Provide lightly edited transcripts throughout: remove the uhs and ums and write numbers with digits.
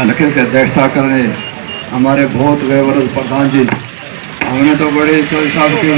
हल्के की अध्यक्षता कर रहे हमारे बहुत गए प्रधान जी, हमने तो बड़े चौधरी साहब की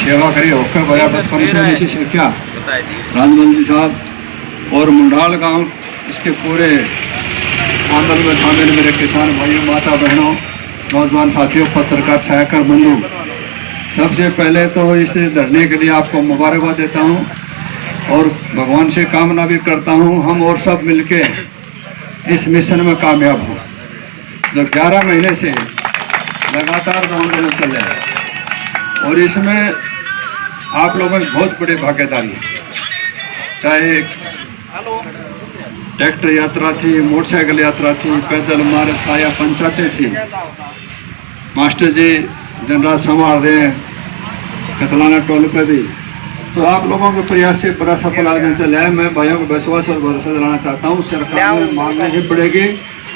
सेवा करी होकर भैया बचपन से सीखा। राजमल जी साहब और मुंडाल गांव इसके पूरे आंदोलन में शामिल मेरे किसान भाइयों, माता बहनों, नौजवान साथियों, पत्रकार छायाकर बंधु, सबसे पहले तो इस धरने के लिए आपको मुबारकबाद देता हूं और भगवान से कामना भी करता हूं हम और सब मिलके इस मिशन में कामयाब हों। जो 11 महीने से लगातार आंदोलन चल रहा है और इसमें आप लोगों की बहुत बड़ी भागीदारी है, चाहे ट्रैक्टर यात्रा थी, मोटरसाइकिल यात्रा थी, पैदल मार्च था या पंचायतें थी। मास्टर जी जनराज संभाल रहे हैं कतलाना टोल पे भी, तो आप लोगों के प्रयास से बड़ा सफल आयोजन चल रहा है। मैं भाइयों को विश्वास और भरोसा दिलाना चाहता हूँ, सरकार में मांगनी ही पड़ेगी,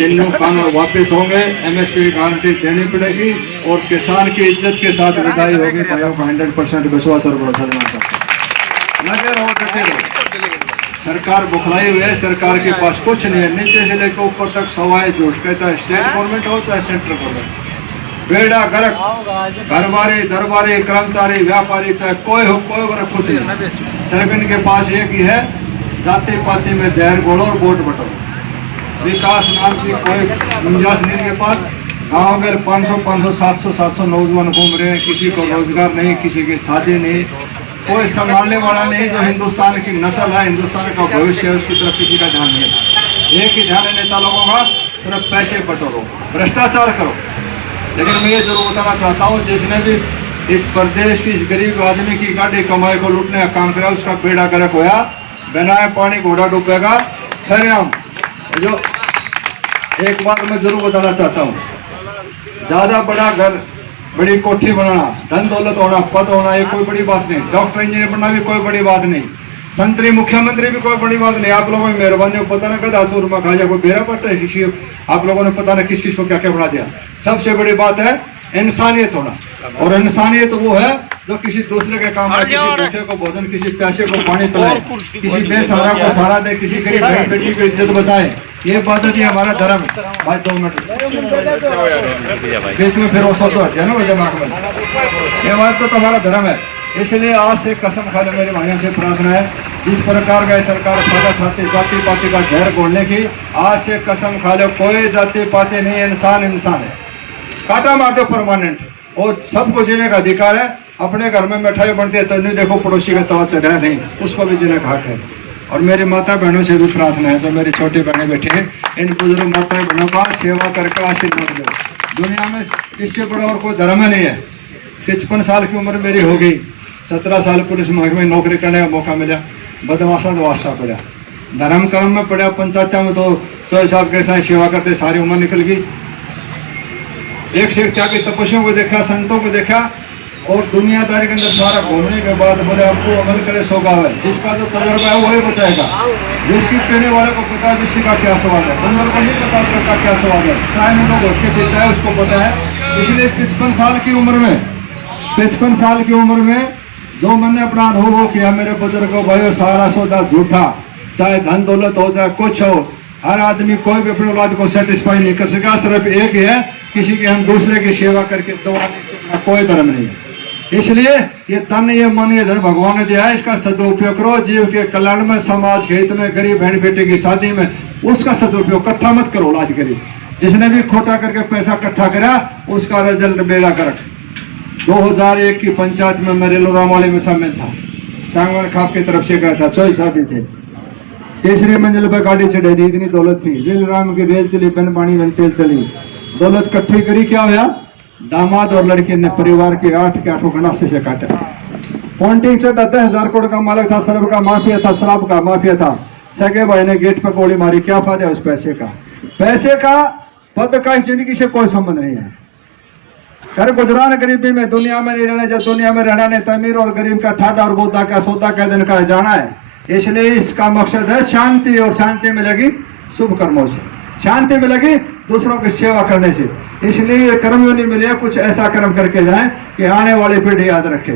इन कानून वापस होंगे, एमएसपी की गारंटी देनी पड़ेगी और किसान की इज्जत के साथ विदाई होगी। भाइयों को 100% विश्वास और भरोसा देना चाहता हूँ। लगे रहो, डटे रहो। सरकार बुखलाई हुई है, सरकार के पास कुछ नहीं है, नीचे से लेकर ऊपर तक सवाए झूठ के, चाहे स्टेट गवर्नमेंट हो चाहे सेंट्रल गवर्नमेंट। बेड़ा गर्क घरवारी दरबारी कर्मचारी व्यापारी चाहे कोई हो, कोई वर्ग खुश नहीं। सिर्फ इनके पास एक ही है, जाति पाति में जहर घोलो और वोट बटो। विकास नाम की कोई गुंजाइश नहीं इनके पास। गाँव में 500 700 नौजवान घूम रहे हैं, किसी को रोजगार नहीं, किसी की शादी नहीं, कोई संभालने वाला नहीं। जो हिंदुस्तान की नस्ल है, हिंदुस्तान का भविष्य है, उसकी तरफ किसी का ध्यान नहीं है। एक ही ध्यान है नेता लोगों का, सिर्फ पैसे बटोरो, भ्रष्टाचार करो। लेकिन मैं ये जरूर बताना चाहता हूँ, जिसने भी इस प्रदेश की इस गरीब आदमी की गाड़ी कमाई को लूटने का काम करा, उसका बेड़ा गर्क होया, बिना पानी घोड़ा डूबेगा सरेआम। जो एक बात मैं जरूर बताना चाहता हूँ, ज्यादा बड़ा घर, बड़ी कोठी बनाना, धन दौलत होना, पद होना, ये कोई बड़ी बात नहीं। डॉक्टर इंजीनियर बनना भी कोई बड़ी बात नहीं, संतरी मुख्यमंत्री भी कोई बड़ी बात नहीं। आप लोगों की मेहरबानी, पता ना कदा सूरमा खाजा कोई बेरा पट्टा है किसी, आप लोगों ने पता ना किस चीज को क्या क्या बना दिया। सबसे बड़ी बात है इंसानियत होना, और इंसानियत वो है जो किसी दूसरे के काम में, किसी बेटे को भोजन, किसी प्यासे को पानी पिलाए, किसी बेसहारा को सहारा दे, किसी गरीब बहन बेटी की इज्जत बचाए। ये बात है, हमारा धर्म है। भाई 2 मिनट बीच में फिर वो तो हट जाए ना दिमाग में, ये बात तो तुम्हारा धर्म है। इसलिए आज से कसम खा लो, मेरे भाइयों से प्रार्थना है, जिस प्रकार का सरकार फायदा खाती जाति पाति का जहर घोलने की, आज से कसम खा लो, कोई जाति पाति नहीं, इंसान इंसान है। काटा मार दो परमानेंट, और सबको जीने का अधिकार है। अपने घर में मिठाई बनती है तो नहीं देखो पड़ोसी का तवा चढ़ा नहीं, उसको भी जीने का हक है। और मेरी माता बहनों से भी प्रार्थना है, जो मेरी छोटी बहनें बैठी हैं, इन बुजुर्ग माता बहनों का सेवा करके आशीर्वाद दो। दुनिया में इससे बड़ा और कोई धर्म नहीं है। 55 साल की उम्र मेरी हो गई, 17 साल पुलिस महकमे में नौकरी करने का मौका मिला, बदमाशा तो वास्ता पड़ा, धर्म कर्म में पड़ा। पंचायत में तो चौधरी साहब के साथ सेवा करते सारी उम्र निकल गई। एक से क्या की तपस्वियों को देखा, संतों को देखा, और दुनियादारी के अंदर सारा घूमने के बाद बोले आपको अमल करे सो गाँव है। जिसका जो तजुर्बा है वही बताएगा, जिसकी पीने वाले को पता है विषय का क्या स्वाद है, बंदर को नहीं पता ट्रक का क्या स्वाद है, चाय में तो घोट के पीता है उसको पता है। इसलिए 55 साल की उम्र में, 55 साल की उम्र में जो मैंने अपना अनुभव किया, मेरे बुजुर्गों भाइयों, सारा सौदा झूठा, चाहे धन दौलत हो चाहे कुछ हो, हर आदमी कोई भी अपने औलाद को सेटिस्फाई नहीं कर सका। सिर्फ एक ही है, किसी की हम दूसरे की सेवा करके दवा नहीं, कोई धर्म नहीं। इसलिए ये तन ये मन ये धन भगवान ने दिया है, इसका सदुपयोग करो। जीव के कल्याण में, समाज के हित में, गरीब बहन बेटे की शादी में, उसका सदुपयोग, इकट्ठा मत करो औलाद के लिए। जिसने भी खोटा करके पैसा इकट्ठा करा, उसका रिजल्ट बेड़ा गर्क। 2001 की पंचायत में मैं रेलोराम वाले में शामिल था, सांगवान खाप की तरफ से गया था, चौधरी साहब भी थे। 3री मंजिल पर गाड़ी चढ़ाई थी, इतनी दौलत थी, रेलोराम की रेल चली, बन पानी बन तेल चली, दौलत इकट्ठी करी, क्या हुआ, दामाद और लड़के ने परिवार के 8 के 8 गणासे से काटा। पॉइंटिंग चढ़ा, 10,000 करोड़ का मालिक था, शराब का माफिया था, शराब का माफिया था। सगे भाई ने गेट पर गोली मारी, क्या फायदा उस पैसे का, पैसे का, पद का इस जिंदगी से कोई संबंध नहीं है। कर गुजरान गरीबी में, दुनिया में नहीं रहना, जब दुनिया में रहना नहीं, तमीर और गरीब का ठाडा और बोदा का सौदा का दिन का जाना है। इसलिए इसका मकसद है शांति, और शांति मिलेगी शुभ कर्मों से, शांति मिलेगी दूसरों की सेवा करने से। इसलिए कर्मयोनि मिले, कुछ ऐसा कर्म करके जाएं कि आने वाली पीढ़ी याद रखे।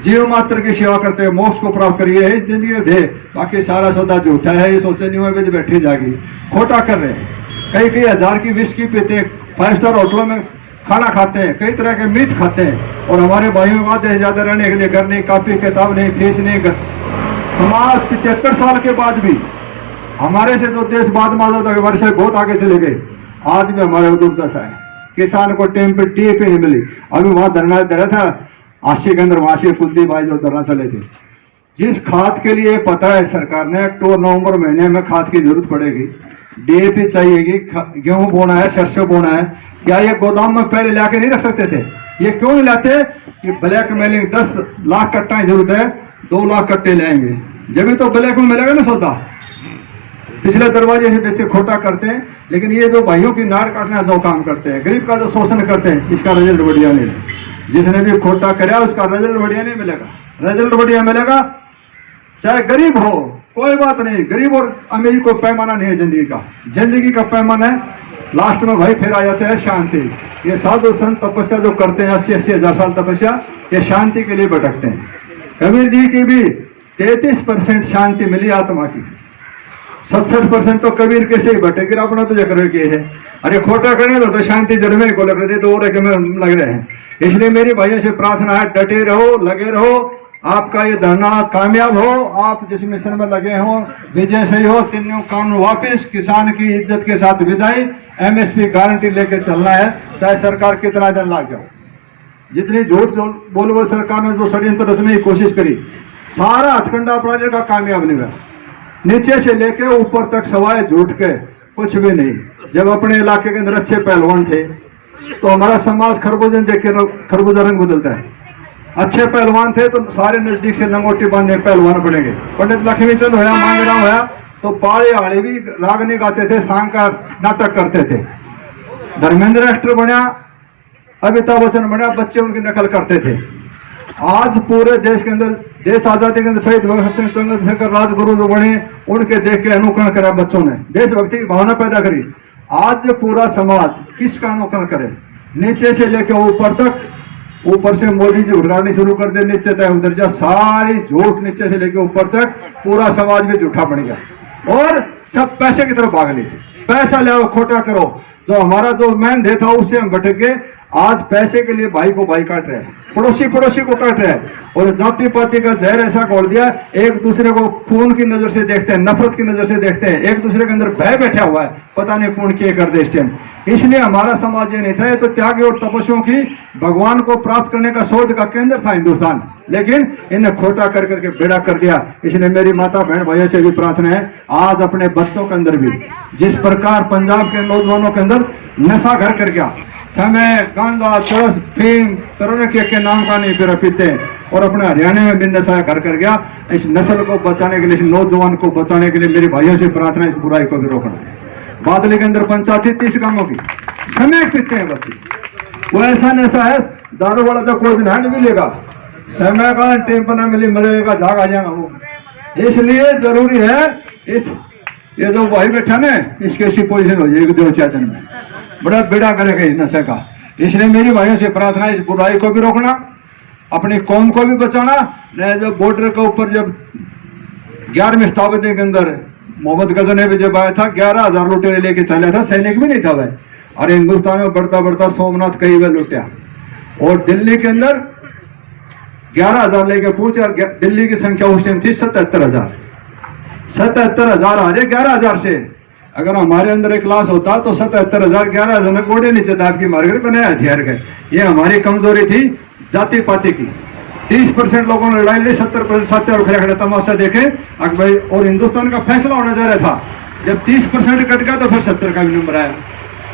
जीव मात्र की सेवा करते हैं, मोक्ष को प्राप्त करिए, इस जिंदगी में दे, बाकी सारा सौदा झूठा है, ये सोचे नहीं हुए बैठे जागी, खोटा कर रहे हैं। कई कई हजार की विस्की पीते हैं, 5 स्टार होटलों में खाना खाते हैं, कई तरह के मीट खाते हैं, और हमारे भाइयों को आधे से ज्यादा रहने के लिए घर नहीं, कापी किताब नहीं, फीस नहीं। समाज 75 साल के बाद भी हमारे से जो देश बाद में आता था, हमारे से बहुत आगे चले गए, आज भी हमारे दुर्दशा है। किसान को टाइम पे DAP नहीं मिली, अभी वहां धरना दे रहा था आशी के अंदर, वहां से कुलदीप भाई जो धरना चले थे। जिस खाद के लिए पता है सरकार ने अक्टूबर नवंबर महीने में खाद की जरूरत पड़ेगी, DAP चाहिएगी, गेहूं बोना है, सरसों बोना है, क्या ये गोदाम में पहले लाके नहीं रख सकते थे? ये क्यों नहीं लाते? कि ब्लैक मेलिंग 10 लाख कट्टा की जरूरत है, 2 लाख कट्टे लेंगे, जब तो ब्लैक में मिलेगा ना सौदा। पिछले दरवाजे से बेचे खोटा करते हैं, लेकिन ये जो भाइयों की नाड़ काटना जो काम करते हैं, गरीब का जो शोषण करते हैं, इसका रिजल्ट बढ़िया नहीं है। जिसने भी खोटा कराया उसका रिजल्ट बढ़िया नहीं मिलेगा। रिजल्ट बढ़िया मिलेगा चाहे गरीब हो, कोई बात नहीं, गरीब और अमीर को पैमाना नहीं है जिंदगी का। जिंदगी का पैमाना है लास्ट में भाई फिर आ जाते हैं शांति। ये साधु संत तपस्या जो करते हैं 80-80 हजार साल तपस्या, ये शांति के लिए भटकते हैं। कबीर जी की भी 33% शांति मिली आत्मा की, 67% तो कबीर के से ही भटक गिरा, अपना तो जकर किए है। अरे खोटा करने तो शांति जड़ में को लग रहे, तो और लग रहे हैं। इसलिए मेरी भाइयों से प्रार्थना है, डटे रहो, लगे रहो, आपका ये धरना कामयाब हो, आप जिस मिशन में लगे हो विजय सही हो, तीनों कानून वापिस, किसान की इज्जत के साथ विदाई, MSP गारंटी लेके चलना है, चाहे सरकार कितना दिन लग जाओ। जितनी झूठ बोलो सरकार ने जो षड्यंत्र रचने की कोशिश करी, सारा हथकंडा अपराधियों का कामयाब नहीं हुआ। नीचे से लेके ऊपर तक सवाए झूठ के कुछ भी नहीं। जब अपने इलाके के अंदर अच्छे पहलवान थे तो हमारा समाज खरबूजा देख के खरबूजा रंग बदलता है। अच्छे पहलवान थे तो सारे नजदीक से लंगोटी बांधे पहलवान बनेंगे। पंडित लक्ष्मीचंद होया, मांगराव होया, तो पाड़े आड़े भी राग नहीं गाते थे, सांग का नाटक करते थे। धर्मेंद्र एक्टर बनया, अमिताभ बच्चन बनया, बच्चे उनकी नकल करते थे। आज पूरे देश के अंदर, देश आजादी के अंदर शहीद भगत सिंह, चंद्रशेखर, राजगुरु जो बने, उनके देख के अनुकरण करा बच्चों ने, देशभक्ति की भावना पैदा करी। आज पूरा समाज किसका अनुकरण करे? नीचे से लेके ऊपर तक, ऊपर से मोदी जी उड़ानी शुरू कर दे, नीचे तक उधर जा, सारी झूठ नीचे से लेके ऊपर तक, पूरा समाज में झूठा बन गया और सब पैसे की तरफ भाग लिए। पैसा ले आओ, खोटा करो। जो हमारा जो मैन दे था उससे हम भटक गए। आज पैसे के लिए भाई को भाई काट रहे हैं, पड़ोसी पड़ोसी को काट रहे हैं, और जाति पाति का जहर ऐसा खोल दिया, एक दूसरे को खून की नजर से देखते हैं, नफरत की नजर से देखते हैं, एक दूसरे के अंदर भय बैठा हुआ है, पता नहीं कौन क्या कर दे इस टाइम। इसलिए हमारा समाज ये नहीं था, ये तो त्यागी और तपस्वियों की भगवान को प्राप्त करने का शोध का केंद्र था हिंदुस्तान, लेकिन इन्हें खोटा कर करके बेड़ा कर दिया। इसलिए मेरी माता बहन भाइयों से भी प्रार्थना है, आज अपने बच्चों के अंदर भी जिस प्रकार पंजाब के नौजवानों के अंदर नशा घर कर गया, समय गांजा चरस फीम करोने के नाम का नहीं फिर पीते हैं, और अपने हरियाणा में भी नशा घर कर गया। इस नस्ल को बचाने के लिए, इस नौजवान को बचाने के लिए मेरी भाइयों से प्रार्थना, इस बुराई को भी रोकना है। बादली के अंदर पंचायती 30 गांवों की समय पीते हैं बच्चे, वो ऐसा नशा है, दारू वाला तो कोई दिन हैंड मिलेगा, समय का टेम पर ना मिले मरेगा, झाग आ जाएगा वो। इसलिए जरूरी है इस ये जो भाई बैठा ना, इसकी ऐसी पोजिशन हो जाएगी 2-4 दिन में, बड़ा बेड़ा करेगा इस नशे का। इसलिए मेरी भाइयों से प्रार्थना, इस बुराई को भी रोकना, अपनी कौम को भी बचाना। जो बॉर्डर के ऊपर जब 11वीं शताब्दी के अंदर मोहम्मद गजनवी जब आया था, 11,000 लुटेरे लेके चला था, सैनिक भी नहीं था भाई। अरे हिंदुस्तान में बढ़ता बढ़ता सोमनाथ कई बार लुटा, और दिल्ली के अंदर 11,000 लेके पूछे, और दिल्ली की संख्या उस टाइम थी 77,000। 77,000 आ रहे 11,000 से। अगर हमारे अंदर एक क्लास होता तो 77,000 11,000 में कोड़े नीचे दाब की मारकर बनाए हथियार गए। ये हमारी कमजोरी थी जाति पाति की। 30% लोगों ने लड़ाई ली, 70% साथ और खड़े खड़े तमाशा देखे भाई, और हिंदुस्तान का फैसला होना जा रहा था। जब 30% कट गया तो फिर 70 का भी नंबर आया,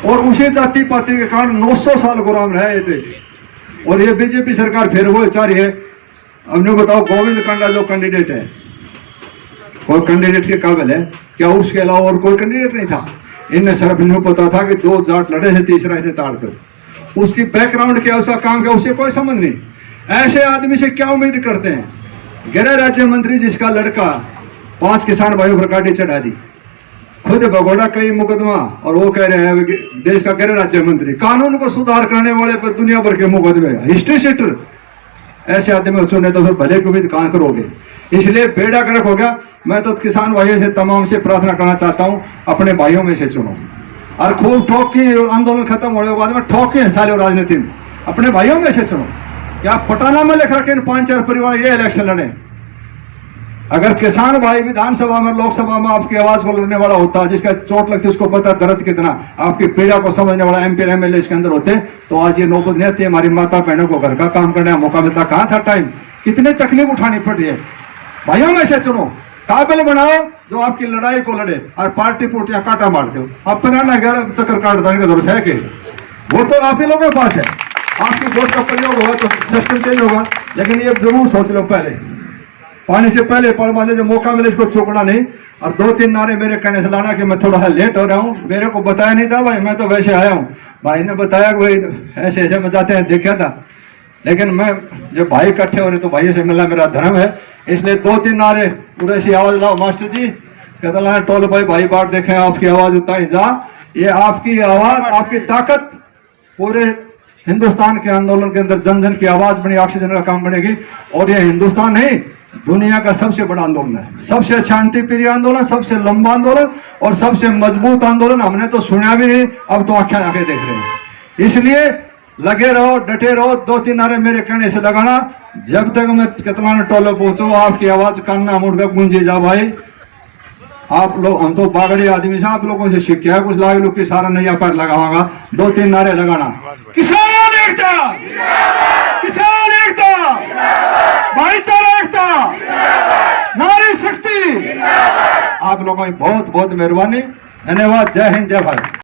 और उसी जाति पाति के कारण 900 साल गुलाम रहा ये देश। और ये बीजेपी सरकार फिर वो चाह रही है। अब नहीं बताओ, गोविंद कांडा जो कैंडिडेट है, कोई कैंडिडेट के काबिल है क्या? उसके अलावा और कोई कैंडिडेट नहीं था। इन्हें सिर्फ इन्हें पता था कि 2 जाट लड़े थे, तीसरा इन्हें ताड़ कर। उसकी बैकग्राउंड क्या, उसका काम क्या, उसे कोई समझ नहीं। ऐसे आदमी से क्या उम्मीद करते हैं? गृह राज्य मंत्री जिसका लड़का 5 किसान भाइयों पर गाड़ी चढ़ा दी, खुद भगोड़ा कई मुकदमा, और वो कह रहे हैं देश का गृह राज्य मंत्री, कानून को सुधार करने वाले पर दुनिया भर के मुकदमे, हिस्ट्री शीटर। ऐसे आदमी को चुने तो फिर भले को भी कहाँ करोगे। इसलिए बेड़ा गर्क हो गया। मैं तो किसान भाइयों से तमाम से प्रार्थना करना चाहता हूँ, अपने भाइयों में से चुनो और खूब ठोक के आंदोलन खत्म होने के बाद में ठोक के हिस्सा लो राजनीति में, अपने भाइयों में से चुनो। क्या पटाना में लिख रखे 5-4 परिवार ये इलेक्शन लड़े। अगर किसान भाई विधानसभा में लोकसभा में आपकी आवाज को लड़ने वाला होता, जिसका चोट लगती उसको पता दर्द कितना, आपकी पीड़ा को समझने वाला MP MLA इसके अंदर होते, तो आज ये नौबत नहीं आती। हमारी माता बहनों को घर का काम करने का मौका मिलता। कहाँ था टाइम, कितनी तकलीफ उठानी पड़ रही है। भाइयों में से चुनो, काबिल बनाओ जो आपकी लड़ाई को लड़े और पार्टी पोटियां काटा मार दो। अपना ना घर चक्कर काट देने की जरूरत है कि वो तो आप ही लोगों के पास है। आपकी वोट का प्रयोग होगा तो सिस्टम चेंज होगा, लेकिन ये जरूर सोच लो पहले, पानी से पहले पढ़ माने जो मौका मिले इसको चौकड़ा नहीं। और 2-3 नारे मेरे कहने से लाना कि मैं थोड़ा सा लेट हो रहा हूँ, मेरे को बताया नहीं था भाई, मैं तो वैसे आया हूँ। भाई ने बताया कि भाई ऐसे ऐसे में जाते हैं, देखा था। लेकिन मैं जब भाई इकट्ठे हो रहे तो भाई से मिलना मेरा धर्म है, इसलिए 2-3 नारे पूरे से आवाज लाओ। मास्टर जी कहता टोल भाई बात देखें, आपकी आवाज उताई जा। ये आपकी आवाज, आपकी ताकत पूरे हिंदुस्तान के आंदोलन के अंदर जन जन की आवाज बनी, ऑक्सीजन का काम बनेगी। और ये हिंदुस्तान नहीं, दुनिया का सबसे बड़ा आंदोलन है, सबसे शांति प्रिय आंदोलन, सबसे लंबा आंदोलन और सबसे मजबूत आंदोलन। हमने तो सुना भी नहीं, अब तो आंखें आंखें देख रहे हैं। इसलिए लगे रहो, डटे रहो। 2-3 नारे मेरे कहने से लगाना। जब तक मैं कितना टोलो पहुंचू, आपकी आवाज कान्ना मुड़ कर गूंजी जा भाई। आप लोग, हम तो बागड़ी आदमी से, आप लोगों से सीख है कुछ लाग लोग की सारा नैया पर लगावागा। 2-3 नारे लगाना। किसान एकता, किसान एकता, भाईचारा एकता, नारी शक्ति। आप लोगों की बहुत बहुत मेहरबानी, धन्यवाद। जय हिंद, जय भारत।